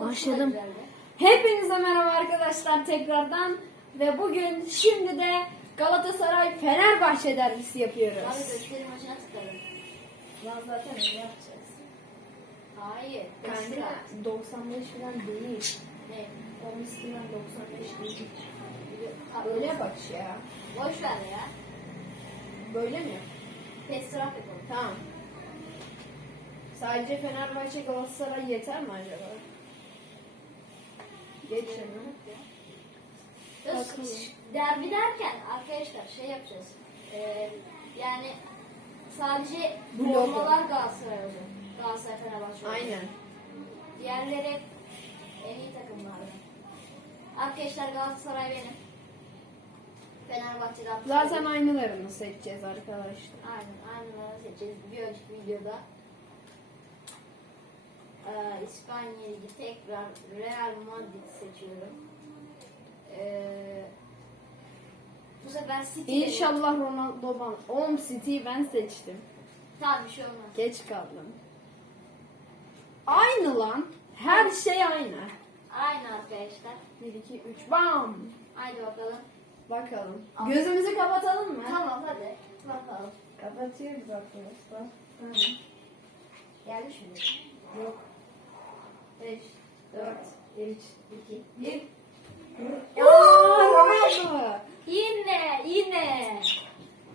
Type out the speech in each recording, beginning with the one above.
Başladım. Hepinize merhaba arkadaşlar tekrardan ve bugün şimdi de Galatasaray Fenerbahçe derbisi yapıyoruz. Abi gösteri maçına tıkladım. Ya zaten öyle yapacağız. Hayır. Kanka 95 falan değil. Ne? O Müslüman 95 değil. Öyle bak ya. Boş ver ya. Böyle mi? Pestiraf yapalım. Tamam. Sadece Fenerbahçe Galatasaray yeter mi acaba? Geç hemen. Biz Bakalım. Derbi derken arkadaşlar şey yapacağız. Ee, yani sadece Blok. formalar Galatasaray olacak. Galatasaray Fenerbahçe olacak. Aynen. Diğerleri en iyi takımlardı. Arkadaşlar Galatasaray benim. Fenerbahçe'de. Zaten aynılarını seçeceğiz arkadaşlar. Aynen, aynen seçeceğiz. Bir önceki videoda ee, İspanya Ligi tekrar Real Madrid seçiyorum. Ee, bu sefer City İnşallah Ronaldo ban. Oğlum City'yi ben seçtim. Tamam bir şey olmaz. Geç kaldım. Aynı lan. Her şey aynı. Aynı arkadaşlar. 1, 2, 3, bam. Haydi bakalım. Bakalım. Al. Gözümüzü kapatalım mı? Tamam hadi. Bakalım. Kapatıyoruz arkadaşlar. Tamam. Gelmiş mi? Yok. 5, 4, 3, 2, 1. Ya, Ronaldo. Yine, yine.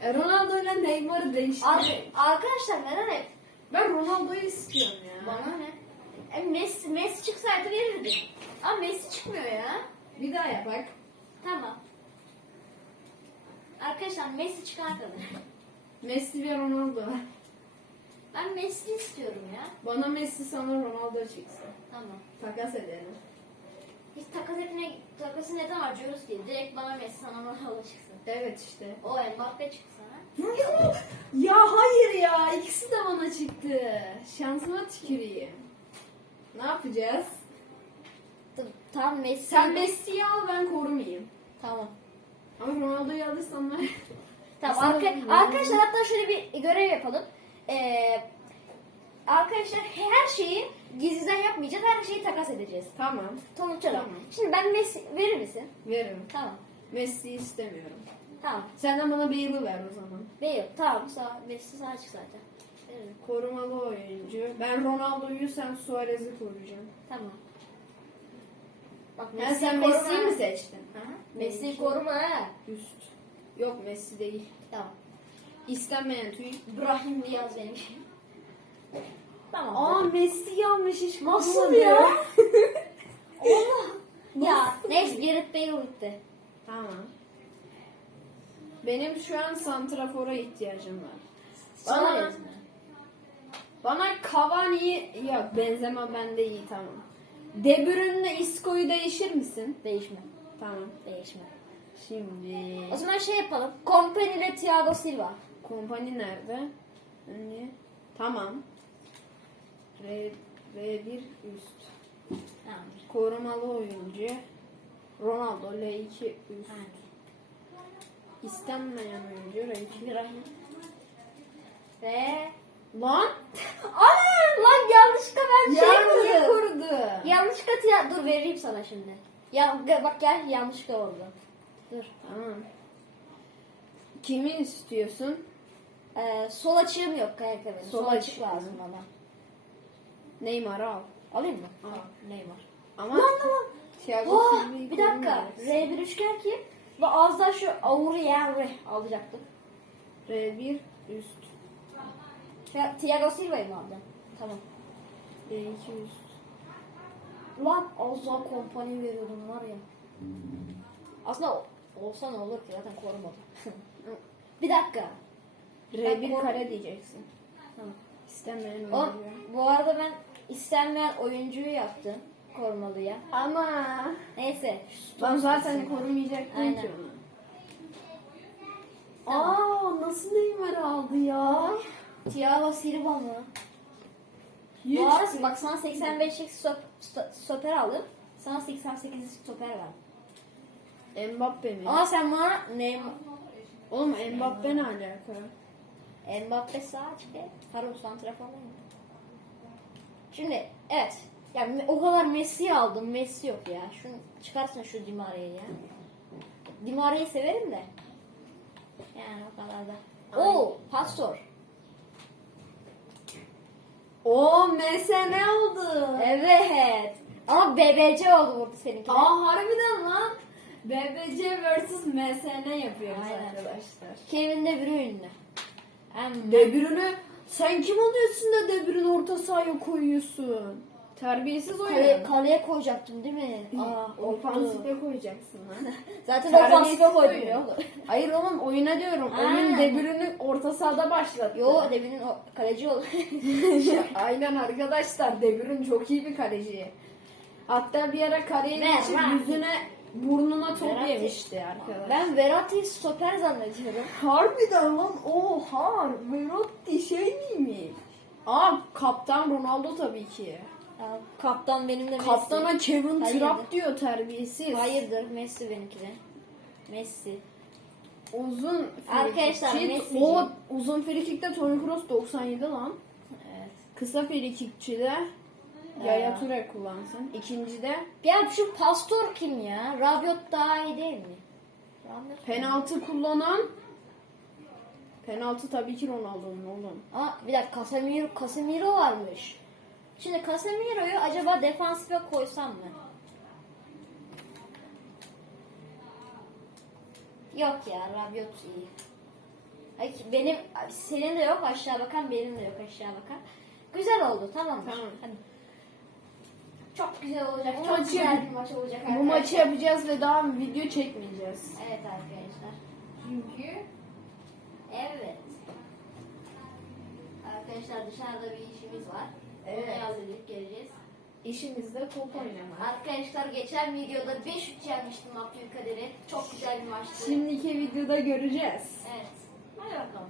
Ronaldo ile Neymar'ı değiştir. Abi, arkadaşlar neden hep? Ben Ronaldo'yu istiyorum ya. Bana ne? E, Messi, Messi çıksaydı verirdim. Ama Messi çıkmıyor ya. Bir daha yap bak. Tamam. Arkadaşlar Messi çıkar kadar. Messi ve Ronaldo. Ben Messi istiyorum ya. Bana Messi sana Ronaldo çıksın. Tamam. Takas edelim. Hiç takas etine, takası neden harcıyoruz ki? Direkt bana Messi sana Ronaldo çıksın. Evet işte. O Mbappe çıksın ha. ya hayır ya ikisi de bana çıktı. Şansıma tüküreyim. Ne yapacağız? T- Tamam Messi. Sen Messi'yi al ben korumayayım. Tamam. Ama Ronaldo'yu alırsan ben... Tamam arka- arkadaşlar hatta şöyle bir görev yapalım. Ee, arkadaşlar her şeyi gizliden yapmayacağız. Her şeyi takas edeceğiz. Tamam. Sonuçta Tamam. Şimdi ben Messi verir misin? Veririm. Tamam. Messi'yi istemiyorum. Tamam. Senden bana Bale'ı ver o zaman. Değil. Tamam. Sağ, Messi sağ çık zaten. Veririm. Korumalı oyuncu. Ben Ronaldo'yu sen Suarez'i koruyacağım. Tamam. Bak Ha, sen koruma Messi'yi mi seçtin? Hı hı. Messi'yi koruma ha. Üst. Yok Messi değil. Tamam. İstenmeyen tüy. Brahim Diaz benim. tamam. Aa Messi yanlış hiç Nasıl ya? Allah. ya neyse Gareth Bale gitti. Tamam. Benim şu an santrafora ihtiyacım var. Bana, Suarez mi? bana Cavani'yi yok benzeme bende iyi tamam. De Bruyne'le Isco'yu değişir misin? Değişme. Tamam. Değişme. Şimdi O zaman şey yapalım. Company ile Thiago Silva. Kompani nerede? Önce tamam. R, R1 üst. Tamamdır. Korumalı oyuncu. Ronaldo L2 üst. Aynen. İstenmeyen oyuncu L2. İbrahim. Ve... Lan! Aa, lan yanlışlıkla ben şey Ya niye kurdum. korudu? Yanlışlıkla Thiago... Dur vereyim sana şimdi. Ya gel- bak gel yanlışlıkla oldu. Dur. Tamam. Kimi istiyorsun? Ee, sol açığım yok kanka benim. Sol, Sol açık açık. lazım bana. Neymar'ı al. Alayım mı? Al. Neymar. Ama Lan lan lan. Thiago Oh, bir dakika. korumayacaksın. R1 üçgen kim? Ve az daha şu Aurier alacaktık. R1 üst. Thiago Silva'yı mı aldın? Tamam. R2 üst. Lan az daha kompani veriyordum var ya. Aslında olsa ne olur ki zaten korumadı. bir dakika. R1 koru- kare diyeceksin. Tamam. İstenmeyen oyuncu. Bu arada ben istenmeyen oyuncuyu yaptım korumalıya. Ama Neyse. ben zaten korumayacaktım Aynen. ki onu. Aa nasıl Neymar aldı ya? Thiago Silva mı? Hiç. Bu arada bak sana 85'lik stop, stop, stoper aldım. Sana 88'lik stoper verdim. Mbappe mi? Ama sen bana Neymar... Oğlum Mbappe ne alaka? Mbappe sağ çıktı. Harun santrafor? Şimdi evet. Ya o kadar Messi aldım. Messi yok ya. Şunu çıkarsın şu Di Maria'yı ya. Di Maria'yı severim de. Yani o kadar da. Oo, Pastor. O MSN oldu. Evet. Ama BBC oldu burada seninki. Aa harbiden lan. BBC vs MSN yapıyoruz Aynen. arkadaşlar. Kevin De Bruyne. De Bruyne sen kim oluyorsun da De Bruyne orta sahaya koyuyorsun? Terbiyesiz kale, oyun. kaleye koyacaktım değil mi? Aa, Ofansife koyacaksın lan. Zaten Terbiyesiz ofansife koydum oyun. Hayır oğlum oyuna diyorum. Oyun Ha. De Bruyne'i orta sahada başlattı. Yo Devin'in o kaleci oldu. Aynen arkadaşlar De Bruyne çok iyi bir kaleci. Hatta bir ara kareye Ver, geçip ver. yüzüne burnuna top Verratti. yemişti arkadaşlar. ben Verratti'yi stoper zannediyorum. Harbiden lan oha Verotti şey miymiş? Aa kaptan Ronaldo tabii ki. Ya, kaptan benim de Messi. Kaptana Kevin Hayırdır? Trapp diyor terbiyesiz. Hayırdır Messi benimki de. Messi. Uzun Arkadaşlar, frikikçi- Messi'ci. O uzun frikikte Toni Kroos 97 lan. Evet. Kısa frikikçide Yaya Toure kullansın. İkincide Ya şu Pastor kim ya? Rabiot daha iyi değil mi? Rabiot. penaltı kullanan penaltı tabii ki Ronaldo'nun oğlum. Aa bir dakika Casemiro, Casemiro varmış. Şimdi Casemiro'yu acaba defansife koysam mı? Yok ya Rabiot iyi. Ay, benim senin de yok aşağı bakan benim de yok aşağı bakan. Güzel oldu tamam mı? Tamam. Hadi. Çok güzel olacak. Bu çok maçı- güzel bir maç olacak Bu maçı arkadaşlar. yapacağız ve daha video çekmeyeceğiz. Evet arkadaşlar. Çünkü Evet. Arkadaşlar dışarıda bir işimiz var. Evet. Onu hazırlayıp geleceğiz. işimizde top oynamak. Arkadaşlar geçen videoda 5-3 yenmiştim Abdülkadir'i. Çok güzel bir maçtı. Şimdiki videoda göreceğiz. Evet. Hadi bakalım.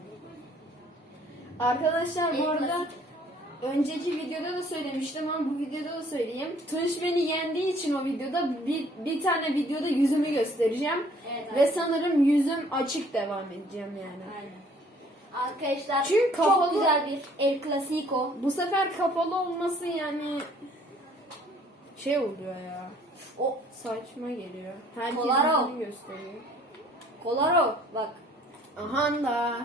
Arkadaşlar bu arada. Önceki videoda da söylemiştim ama bu videoda da söyleyeyim. Tunç beni yendiği için o videoda bir, bir tane videoda yüzümü göstereceğim. Evet, Ve sanırım yüzüm açık devam edeceğim yani. Aynen. Arkadaşlar Çünkü çok kapalı- güzel bir El Clasico. Bu sefer kapalı olması yani şey oluyor ya. O Saçma geliyor. Herkes Kolaro. yüzünü gösteriyor. Kolaro bak. Aha da.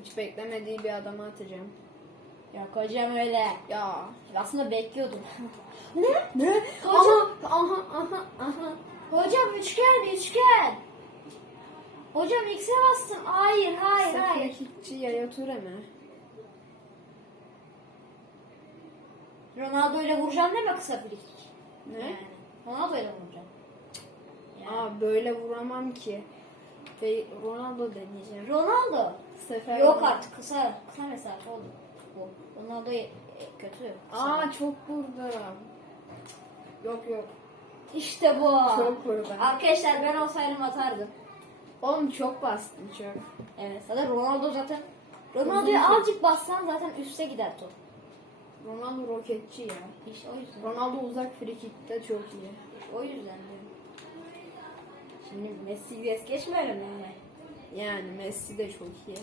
Hiç beklemediği bir adama atacağım. Ya hocam öyle. Ya. Aslında bekliyordum. Ne? Ne? Hocam. Aha, aha, aha, aha. Hocam üçgen üçgen. Hocam X'e bastım. Hayır hayır hayır. Frikikçi Yaya Toure mi? Ronaldo ile vuracaksın deme kısa frikik. Ne? Yani. Ronaldo ile vuracaksın. Yani. Aa böyle vuramam ki. Ve Ronaldo deneyeceğim. Ronaldo. Sefer Yok artık kısa kısa mesafe oldu. Bu. Ronaldo e, kötü. Aa çok vurdum. Yok yok. işte bu. Çok vurdum. Arkadaşlar ben olsaydım atardım. Oğlum çok bastım çok. Evet zaten Ronaldo zaten Ronaldo'ya Uzun azıcık bassan zaten üste gider top. Ronaldo roketçi ya. İşte o yüzden. Ronaldo uzak frikikte çok iyi. O yüzden diyorum. Şimdi Messi'yi es geçmeyelim yani. Yani Messi de çok iyi.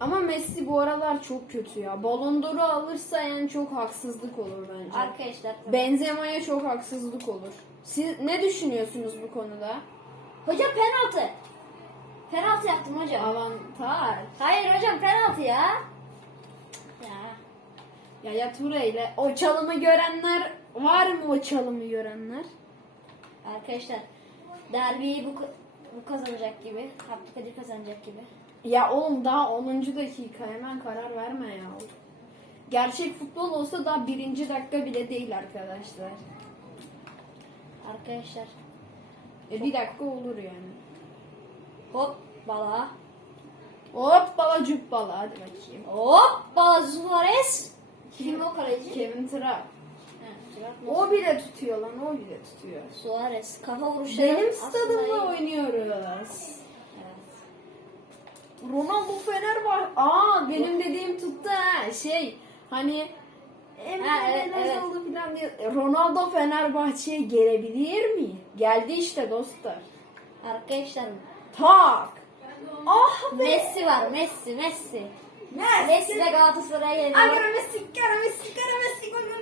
Ama Messi bu aralar çok kötü ya. Ballon d'Or'u alırsa yani çok haksızlık olur bence. Arkadaşlar. Benzema'ya çok haksızlık olur. Siz ne düşünüyorsunuz bu konuda? Hocam penaltı. Penaltı yaptım hocam. Avantaj. Hayır hocam penaltı ya. Ya. Ya ya Ture ile o çalımı görenler var mı o çalımı görenler? Arkadaşlar derbiyi bu bu kazanacak gibi. Abdülkadir kazanacak gibi. Ya oğlum daha 10. dakika hemen karar verme ya. Gerçek futbol olsa daha birinci dakika bile değil arkadaşlar. Arkadaşlar E bir dakika olur yani. hop bala. Hop bala cüp bala hadi bakayım. Hop bala Suarez. Kim o kaleci? Kevin Trapp. O bile tutuyor lan o bile tutuyor. Suarez. Kafa vuruşları Benim aslında stadımda iyi. oynuyoruz. Evet. Ronaldo Fener var. Aa benim dediğim tuttu ha. Şey hani Ha, evet, evet. oldu falan diye. Ronaldo Fenerbahçe'ye gelebilir mi? Geldi işte dostlar. Arkadaşlar Tak. Ah be. Messi var Messi Messi. Messi de Galatasaray'a geliyor. Messi, Messi, Agara Messi, gol gol gol, gol.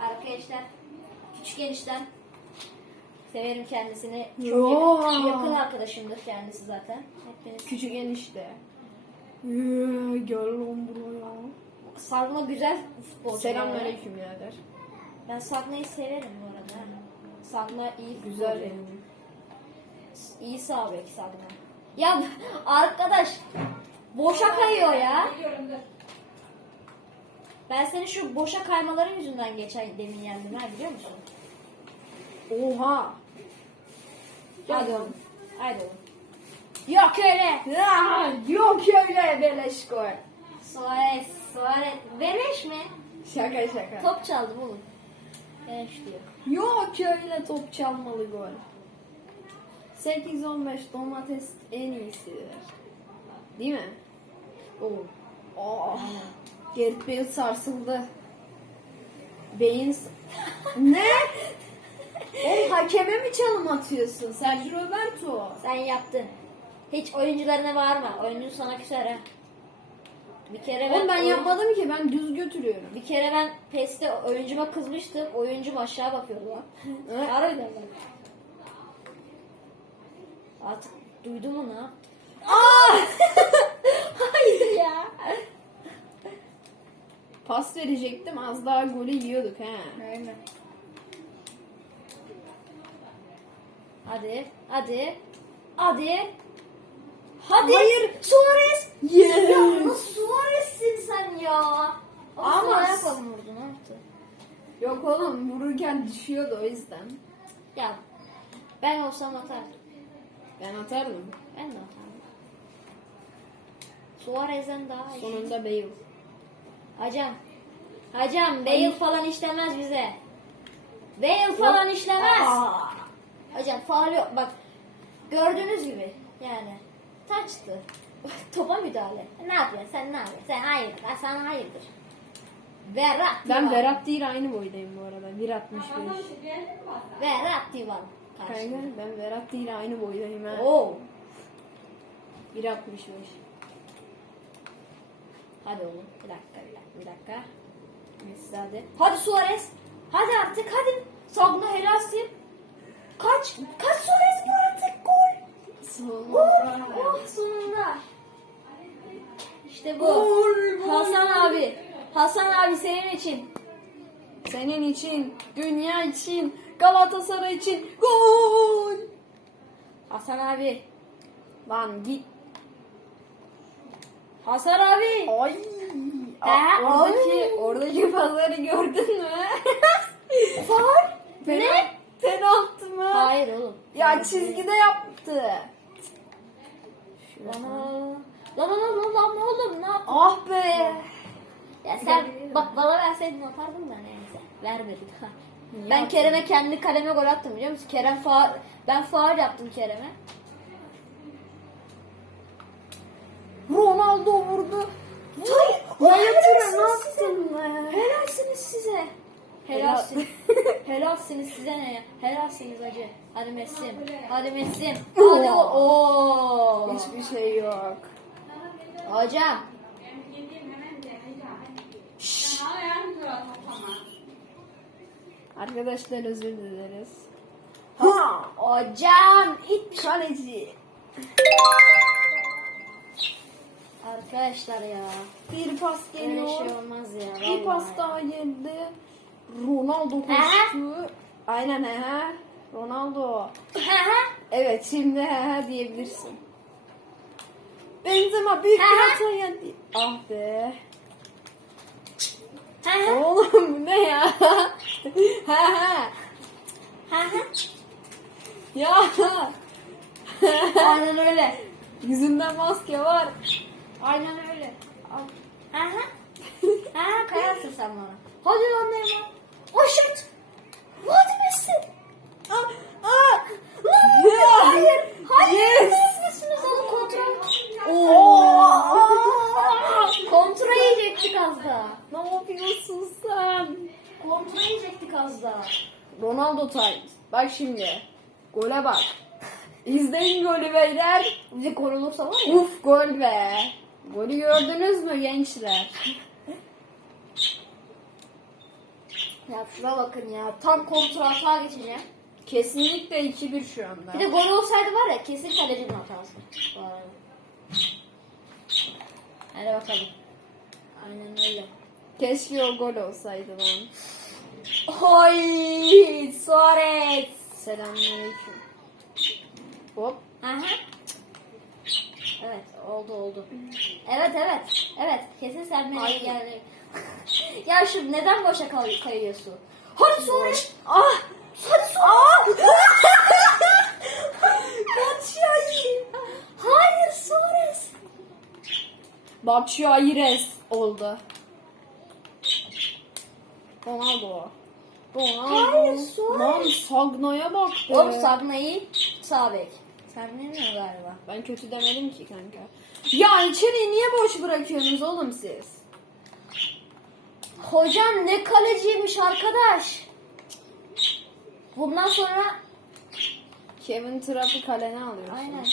Arkadaşlar küçük enişten severim kendisini. Çok Yo. yakın, yakın arkadaşımdır kendisi zaten. Hepiniz Küçük enişte. Ee, Gel lan buraya. Sarma güzel futbolcu. Selamünaleyküm birader. Ben Sagna'yı severim bu arada. Sagna iyi Güzel futbolcu. yani. İyi sağ bek Sagna. Ya arkadaş boşa kayıyor ya. Ben seni şu boşa kaymaların yüzünden geçen demin yendim ha biliyor musun? Oha. Hadi oğlum. Hadi oğlum. Yok öyle. Ya, yok öyle beleş gol. Suarez, Suarez. Beleş mi? Şaka şaka. Top çaldım oğlum. Beleş diyor. Yok öyle top çalmalı gol. 8-15 domates en iyisidir. Değil mi? Oo. Oh. Gareth Bale sarsıldı. Beyin... ne? Oğlum hakeme mi çalım atıyorsun? Sergio Roberto. Sen yaptın. Hiç oyuncularına bağırma. Oyuncu sana küser ha. Bir kere ben, Oğlum ben oyun- yapmadım ki ben düz götürüyorum. Bir kere ben PES'te oyuncuma kızmıştım. Oyuncum aşağı bakıyordu lan. Harbiden bak. Artık duydu mu ne yaptı? Aa! Hayır ya. Pas verecektim az daha golü yiyorduk he. Aynen. Hadi, hadi, hadi. Hadi. Hayır. Suarez. Yes. Ya nasıl Suarez'sin sen ya? Ama, Ama- Ama ayakkabı vurdu ne yaptı? Yok oğlum vururken düşüyordu o yüzden. Ya ben olsam atardım. Ben atardım. Ben de atardım. Suarez'den daha iyi. Sonunda Bale. Hacam. Hacam Bale falan işlemez bize. Bale falan işlemez. Aa. Hocam faal yok. Bak gördüğünüz gibi yani taçtı. Topa müdahale. Ne yapıyorsun sen ne yapıyorsun? Sen hayırdır. Ha, Sen hayırdır. Verratti Ben. Berat değil aynı boydayım bu arada. 1.65. Verratti var. Kanka Karşında. ben Berat değil aynı boydayım ha. Oo. 1.65. Hadi oğlum. Bir dakika bir dakika bir dakika. Messi hadi. Hadi Suarez. Hadi artık hadi. Sabuna helalsin. Kaç. Kaç Suarez bu artık gol. Gol. Oh sonunda. İşte bu. Gol, gol, Hasan abi. Hasan abi senin için. Senin için, dünya için, Galatasaray için gol. Hasan abi. Lan git. Hasan abi. Ay. Ha, oradaki, ay. oradaki pazarı gördün mü? Penal- Ne? Penaltı mı? Hayır oğlum. Ya çizgide yaptı. Lan lan lan lan lan lan oğlum ne yaptın? Ah be. Ya sen bak bana verseydin atardım da neyse. Vermedin. Ben? Kerem'e kendi kaleme gol attım biliyor musun? Kerem faul, ben faul yaptım Kerem'e. Ronaldo vurdu. Hayır. Yaya Ture ne yaptın be? Helalsiniz size. Helalsiniz. Helalsiniz size ne ya? Helalsiniz acı. Hadi Messi. Hadi Messi. Hadi o. Oo. Hiçbir şey yok. Hocam. Arkadaşlar özür dileriz. Ha! Hocam. it Kaleci. Arkadaşlar ya. Bir pas Böyle geliyor. şey olmaz ya. Bir pas daha geldi. Ronaldo koştu. Aynen he he. Ronaldo. Evet şimdi he he diyebilirsin. Benzema büyük bir hata yendi. Ah be. Oğlum ne ya? Ya. Aynen öyle. Yüzünde maske var. Aynen öyle. Al. Ha ha. Kayarsın sen bana. Hadi lan Neymar. O şut. Hadi Messi. Lan, Ya. Hayır. Hayır. Yes. Yapıyorsunuz oğlum kontrol? Oo. Kontrol yiyecektik az daha. Ne yapıyorsun sen? Kontrol yiyecektik az daha. Ronaldo time. Bak şimdi. Gole bak. İzleyin golü beyler. Bir gol olursa var ya. Uf gol be. Golü gördünüz mü gençler? Ya şuna bakın ya. Tam kontra atağa geçeceğim. Kesinlikle 2-1 şu anda. Bir de gol olsaydı var ya kesin kalecinin hatası. Arada. Hadi bakalım. Aynen öyle. Keşke o gol olsaydı lan. Oy! Suarez! Selamünaleyküm. Hop. Aha. Evet oldu oldu. Evet evet. Evet kesin sen beni Hayır. ya şu neden boşa kay- kayıyorsun? Hadi Suarez! Ah! Hadi Suarez! Batshuayi! Hayır Suarez! Batshuayi oldu. Ronaldo. Ronaldo. Hayır, Suarez. Lan Sagna'ya bak be. Oğlum Sagna'yı sağ bek. Sen bilmiyorsun galiba. Ben kötü demedim ki kanka. Ya içeriği niye boş bırakıyorsunuz oğlum siz? Hocam ne kaleciymiş arkadaş. Bundan sonra Kevin Trapp'ı kalene alıyorsun. Aynen.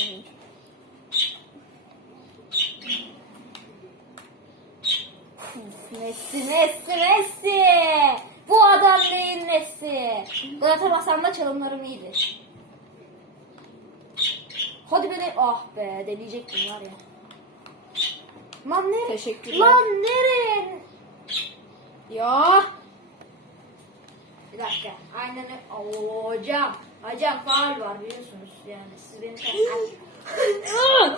Messi, Messi, Messi. Bu adam değil Messi. Gol atamasam da çalımlarım iyiydi. Hadi beni, ah be deneyecektim var ya. Lan nereye? Teşekkürler. Lan nereye? Ya. Bir dakika. Aynen. Oo, hocam. Hocam faul var biliyorsunuz yani. Siz beni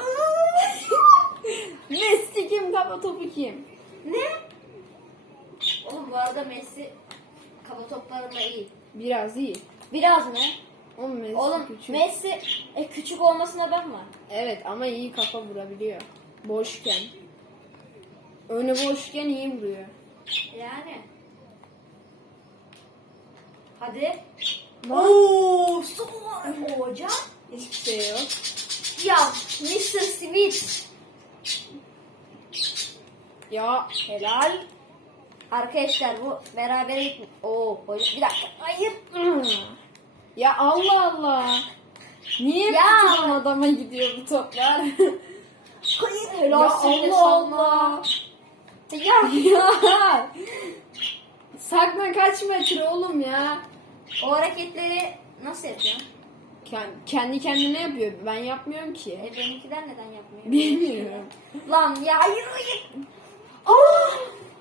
Messi kim kafa topu kim? Ne? Oğlum bu arada Messi kafa toplarında iyi. Biraz iyi. Biraz ne? Oğlum Messi Oğlum küçük. Messi e, küçük olmasına bakma. Evet ama iyi kafa vurabiliyor. Boşken. Önü boşken iyi vuruyor. Yani. Hadi. Oo, son hocam. Hiçbir şey yok. Ya Mr. Smith. Ya Helal. Arkadaşlar bu beraber. Oo hocam bir dakika. Hayır. ya Allah Allah. Niye Ya. tutulan adama gidiyor bu toplar? Hayır. Helal ya size Allah. Ya. ya. Sakla kaç metre oğlum ya? O hareketleri nasıl yapıyorsun? Kendi, kendi kendine yapıyor. Ben yapmıyorum ki. E benimkiler neden yapmıyor? Bilmiyorum. Lan ya hayır hayır. Aa!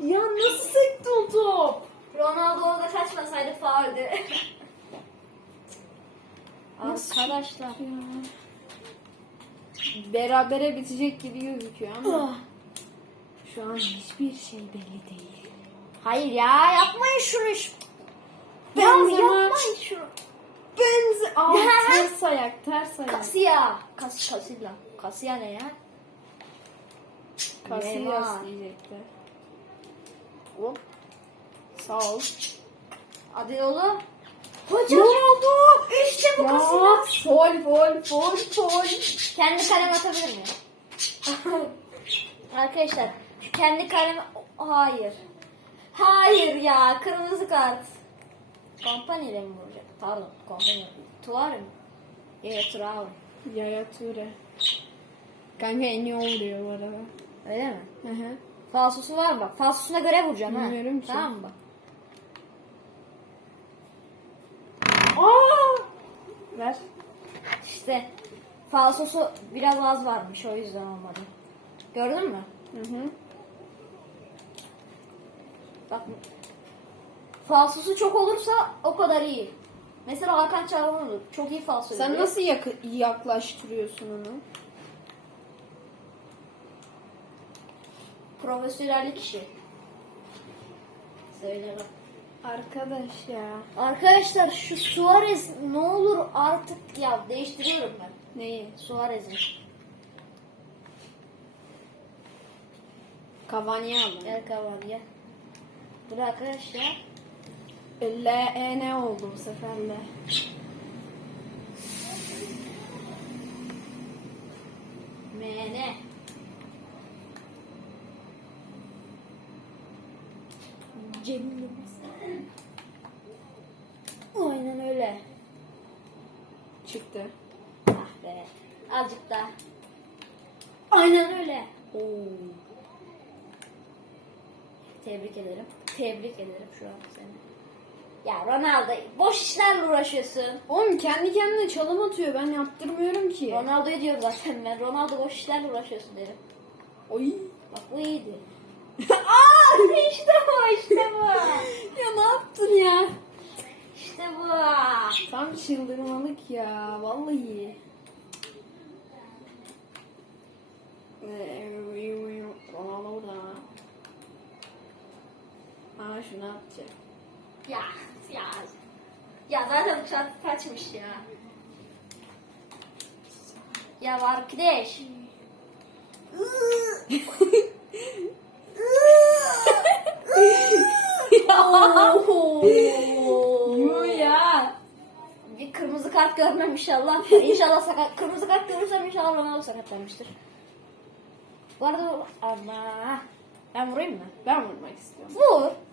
Ya nasıl sekti o top? Ronaldo orada kaçmasaydı fauldü. Nasıl Arkadaşlar. Berabere bitecek gibi gözüküyor ama Ah. şu an hiçbir şey belli değil. Hayır ya yapmayın şunu. şu- Ya Benzema. yapmayın şunu. Benz... Aa, ters ayak, ters ayak. Kasiya. Kas, kasilla. Kasiya ne ya? Casillas Neymar. Hop. Sağ ol. Hadi oğlum. Hocam. oldu? İşte bu Ya Casillas. fol fol fol fol. Kendi kalem atabilir miyim? Arkadaşlar kendi kalem... Hayır. Hayır ya kırmızı kart. Kompanya ile mi vuracak? Pardon kompanya. Tuvar mı? Evet Traore. Yaya Ture. Kanka en iyi oluyor bu arada. Öyle mi? Hı hı. Falsosu var mı bak? Falsosuna göre vuracağım ha. Bilmiyorum ki. Tamam mı bak? Aa! Ver. İşte falsosu biraz az varmış o yüzden olmadı. Gördün mü? Hı hı. Bak falsosu çok olursa o kadar iyi. Mesela Hakan Çalhanoğlu olur. Çok iyi falso. Sen ediyor. nasıl yak- yaklaştırıyorsun onu? Profesyonellik işi. Söyle bak. Arkadaş ya. Arkadaşlar şu Suarez ne olur artık ya değiştiriyorum ben. Neyi? Suarez'i. Cavani aldım. El Cavani. Dur arkadaşlar. L E ne oldu bu sefer L? MN. Cemil'imiz. Aynen öyle. Çıktı. Ah be. Azıcık daha. Aynen öyle. Oo. Tebrik ederim. Tebrik ederim şu an seni. Ya Ronaldo boş işlerle uğraşıyorsun. Oğlum kendi kendine çalım atıyor. Ben yaptırmıyorum ki. Ronaldo'yu diyorum zaten ben. Ronaldo boş işlerle uğraşıyorsun dedim. Oy. Bak bu iyiydi. Aa işte bu işte bu. Ya ne yaptın ya? İşte bu. Tam çıldırmalık ya. Vallahi. Ronaldo burada. Aa şunu atacak. Ya ya. Ya zaten uçak kaçmış ya. Ya arkadaş. Ya. Bir kırmızı kart görmem inşallah. İnşallah sakat. Kırmızı kart görürsem inşallah Ronaldo sakatlanmıştır. Bu arada ama ben vurayım mı? Ben vurmak istiyorum. Vur.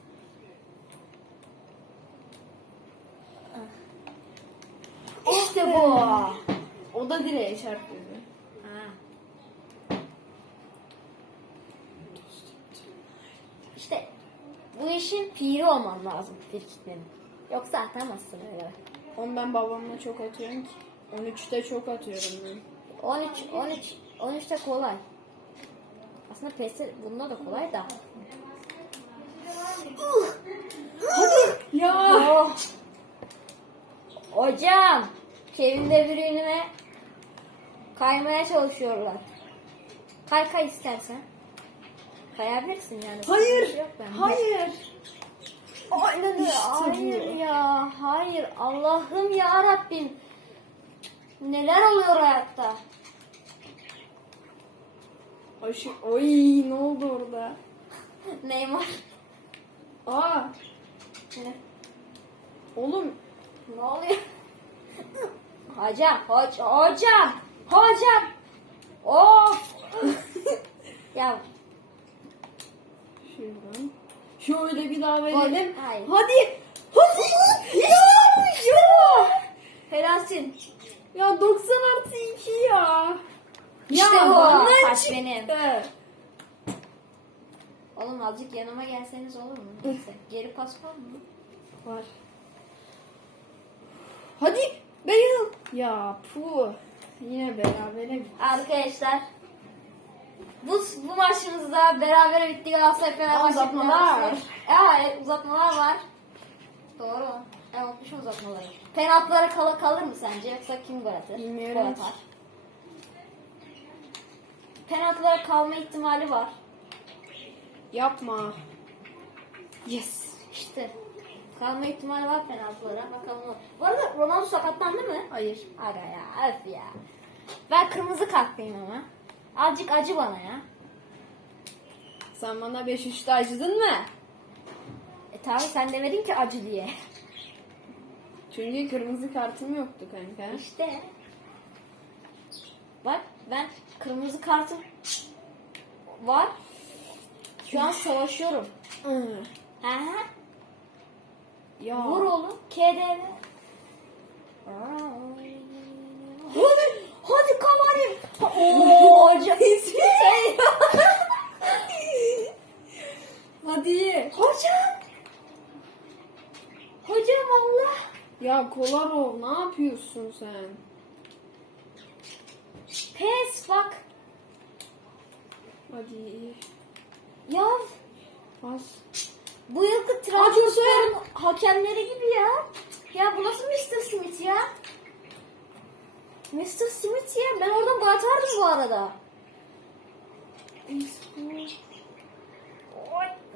İşte bu. O da direğe. Ha. İşte bu işin piri olman lazım frikiklerin. Yoksa atamazsın öyle. Oğlum ben babamla çok atıyorum ki. 13'te çok atıyorum ben. 13, 13, 13 de kolay. Aslında PES bunda da kolay da. Ya. Oh. Hocam, Kevin De Bruyne'e kaymaya çalışıyorlar. Kay kay istersen. Kayabilirsin yani. Hayır. Bende. Hayır. Aynen öyle. Hayır ya. Hayır. Allah'ım ya Rabbim. Neler oluyor hayatta? Aşı... Oy ne oldu orada? Neymar. Aa. Ne? Oğlum. Ne oluyor? Hocam, hoc hocam, hocam. Of. ya Şuradan. Şöyle bir daha verelim. Hayır. Hadi. Hadi. ya. Helalsin. Ya 90 artı 2 ya. İşte ya bu. çıktı. benim. Oğlum azıcık yanıma gelseniz olur mu? Neyse. Geri pas var mı? Var. Hadi. Bale. Ya pu. Yine berabere bitti. Arkadaşlar bu, bu maçımızda beraber bitti Galatasaray Fenerbahçe. Uzatmalar var. Evet uzatmalar var. Doğru. Ben unutmuşum uzatmaları. Penaltılara kala kalır mı sence yoksa kim gol atar? Bilmiyorum Gol atar. Penaltılara kalma ihtimali var. Yapma. Yes. İşte kalma ihtimali var penaltılara. Bakalım. Bu arada Ronaldo sakatlandı mı? Hayır. Aga ya öf ya. Ben kırmızı kartlıyım ama. Azıcık acı bana ya. Sen bana 5-3'te acıdın mı? E tamam sen demedin ki acı diye. Çünkü kırmızı kartım yoktu kanka. İşte. Bak ben kırmızı kartım var. Şu an savaşıyorum. Hı. Aha. Ya. Vur oğlum. KDV. Hadi, hadi Cavani. Oo hocam. Sen- Hadi. hocam. Hocam Allah. Ya Kolarov ne yapıyorsun sen? Pes bak. Hadi. Ya Pas. Bu yılki Trabzonspor'un hakemleri gibi ya. Ya bu nasıl Mr. Smith ya? Mr. Smith ya. Ben oradan gol atardım bu arada.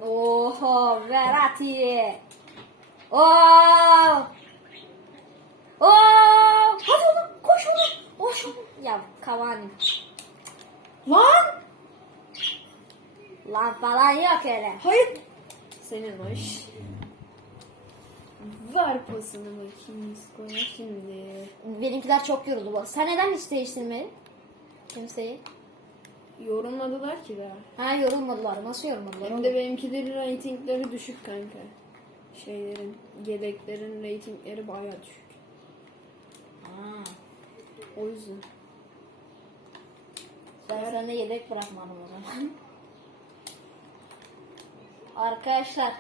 Oha Verratti. Oo. Oo. Hadi oğlum koş oğlum. Koş oğlum. Ya Cavani. Lan! Lan falan yok öyle. Hayır. Senin hoş. Ver pasını bakayım Nisko'ya şimdi. Benimkiler çok yoruldu bu. Sen neden hiç değiştirmedin? Kimseyi. Yorulmadılar ki daha. Ha yorulmadılar. Nasıl yorulmadılar? Hem de benimkilerin reytingleri düşük kanka. Şeylerin, yedeklerin reytingleri bayağı düşük. Ha. O yüzden. Ben sana yedek bırakmadım o zaman. Arkadaşlar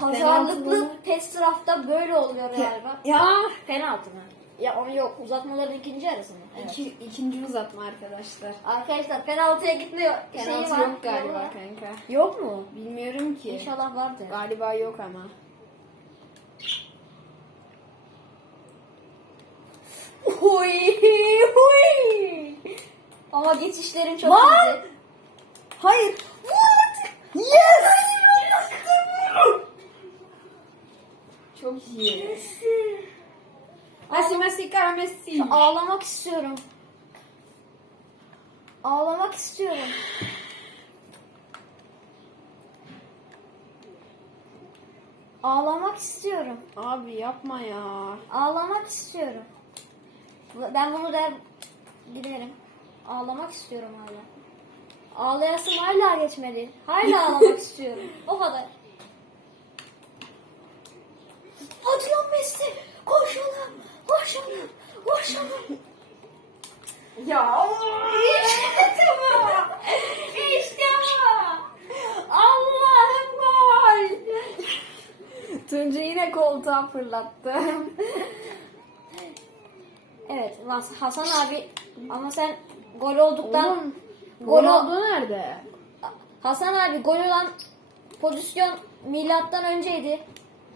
pazarlıklı test draftta böyle oluyor galiba. Ya. Penaltı mı? Ya onu yok. Uzatmaların ikinci arası mı? Evet. İki, ikinci uzatma arkadaşlar. Arkadaşlar penaltıya gitmiyor. Penaltı var, yok galiba var. kanka. Yok mu? Bilmiyorum ki. İnşallah vardır. Galiba yok ama. Huy huy. Ama geçişlerin çok Lan! iyiydi. Hayır. What? Yes! Çok iyi. Messi Messi kara Messi. Ağlamak istiyorum. Ağlamak istiyorum. Ağlamak istiyorum. Abi yapma ya. Ağlamak istiyorum. Ben bunu der giderim. Ağlamak istiyorum hala. Ağlayasım hala geçmedi. Hala ağlamak istiyorum. O kadar. Hadi lan Messi. Koşalım. Koşalım. Koşalım. Ya. İşte bu. İşte bu. Allah'ım gol. Tunca yine koltuğa fırlattı. Evet Has- Hasan abi ama sen gol olduktan Oğlum. Gol Ronaldo nerede? Hasan abi gol olan pozisyon milattan önceydi.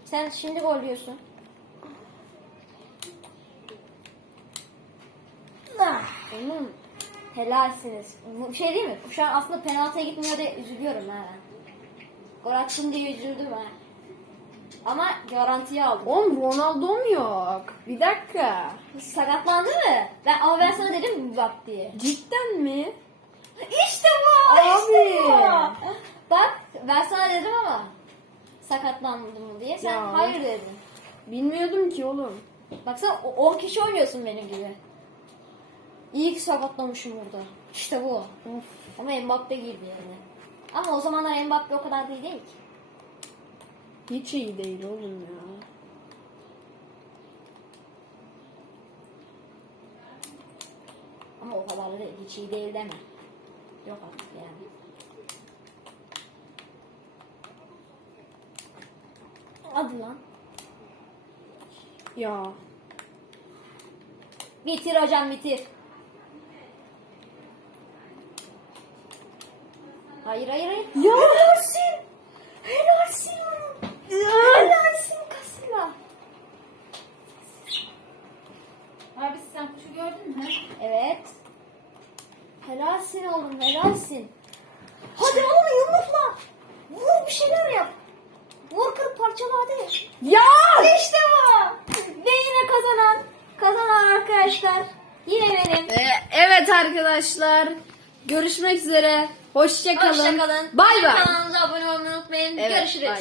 Sen şimdi gol diyorsun. Ah, Oğlum. helalsiniz. Bu şey değil mi? Şu an aslında penaltıya gitmiyor diye üzülüyorum ha. Gol attım diye üzüldüm ha. Ama garantiye aldım. Oğlum Ronaldo mu yok? Bir dakika. Sakatlandı mı? Ben, ama ben sana dedim bak diye. Cidden mi? İşte bu. Abi. işte bu. Bak ben sana dedim ama sakatlandım mı diye. Sen Ya. hayır dedin. Bilmiyordum ki oğlum. Baksana o- 10 kişi oynuyorsun benim gibi. İyi ki sakatlamışım burada. İşte bu. Of. Ama Mbappe girdi yerine. Ama o zamanlar Mbappe o kadar değil değil ki. Hiç iyi değil oğlum ya. Ama o kadar da değil. Hiç iyi değil deme. Yok artık yani. Hadi lan. Ya. Bitir hocam bitir. Hayır hayır hayır. Ya. Helalsin. Helalsin oğlum. Helalsin kasına. Abi sen kuşu gördün mü? Evet. Helalsin oğlum helalsin. Hadi onu yumrukla. Vur bir şeyler yap. Vur kır parçala hadi. Ya. İşte bu. Ve yine kazanan. Kazanan arkadaşlar. Yine benim. Ee, evet arkadaşlar. Görüşmek üzere. Hoşça kalın. Hoşçakalın. Bay bay. Kanalımıza abone olmayı unutmayın. Evet, Görüşürüz. bay.